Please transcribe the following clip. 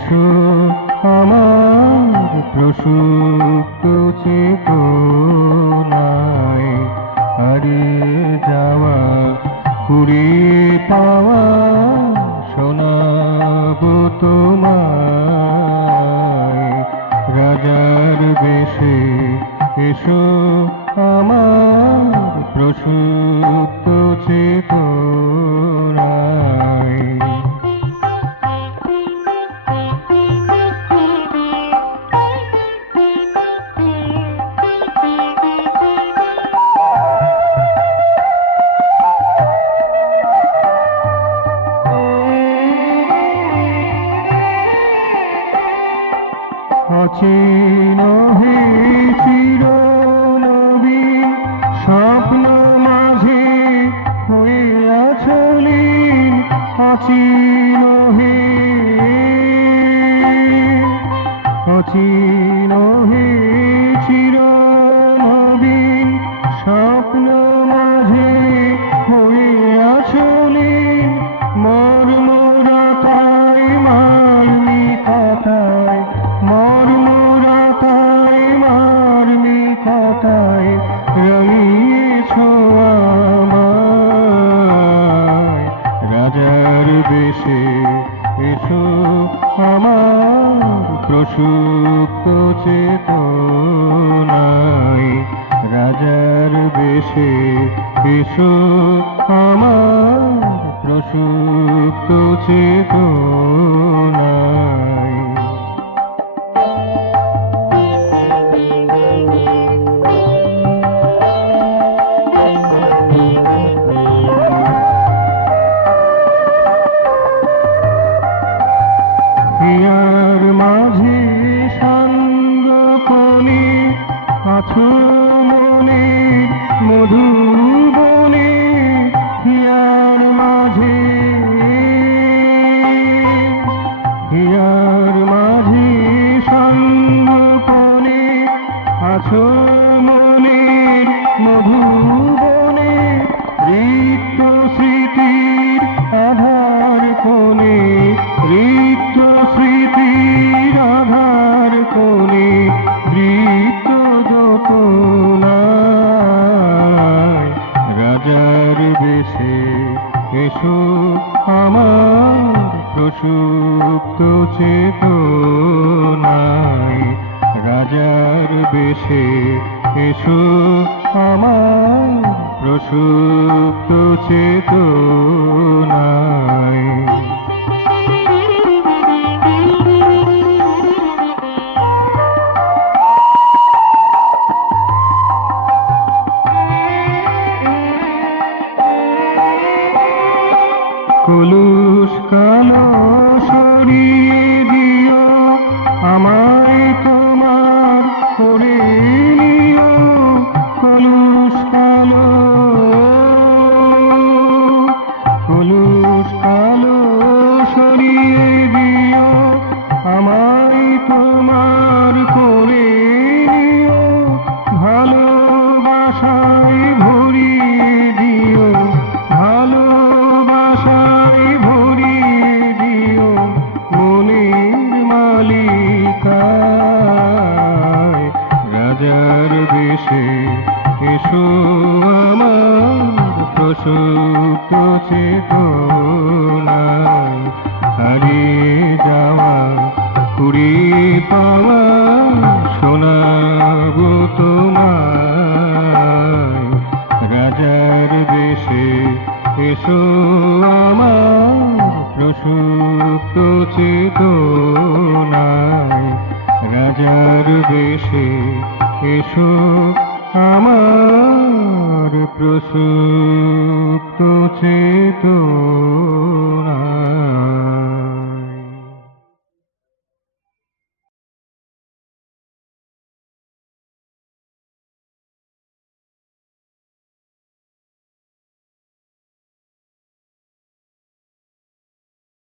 এসো আমার প্রসুপ্ত চেতনায়, হারিয়ে যাওয়া কুড়িয়ে পাওয়া শোনাবো তোমায়। রাজার বেশে এসো আমার প্রসুপ্ত চেতনায়। অচিন হে চিরনবীন স্বপ্ন মাঝে হয়ে আছো লীন। অচিন হে, অচিন হে চিরনবীন স্বপ্ন মাঝে হয়ে আছো লীন। মর্মরাতায় মার্মিকতায়, মর্মরাতায় মার্মিকতায় রঙিয়েছ আমায়। রাজার বেশে এসো আমার প্রসুপ্ত চেতনায়। রাজার বেশে এসো আমার প্রসুপ্ত চেতনায়। হিয়ার মাঝে সাঙ্গপনে আছো মনে মধুবনে। হিয়ার মাঝে, হিয়ার মাঝে সাঙ্গপনে আছো মনের মধুবনে। রিক্ত স্মৃতির আধার কোণে, রিক্ত স্মৃতির আধার কোণে বৃত্ত যতনায়। রাজার বেশে এসো আমার প্রসুপ্ত চেতনায়। রাজার বেশে এসো আমার প্রসুপ্ত চেতনায়। কলুষ কালো সরিয়ে দিও, আমায় তোমার করে নিও। কলুষ কালো, কলুষ কালো সরিয়ে দিও, আমায় তোমার করে নিও। ভালোবাসায় ভরিয়ে দিও, ভালোবাসায় ভরিয়ে দিও মনের মালিকায়। রাজার বেশে এসো আমার প্রসুপ্ত চেতনায়। হারিয়ে যাওয়া কুড়িয়ে পাওয়া শোনাবো তোমায়। রাজার বেশে এসো আমার প্রসুপ্ত চেতনায়। রাজার বেশে এসো আমার প্রসুপ্ত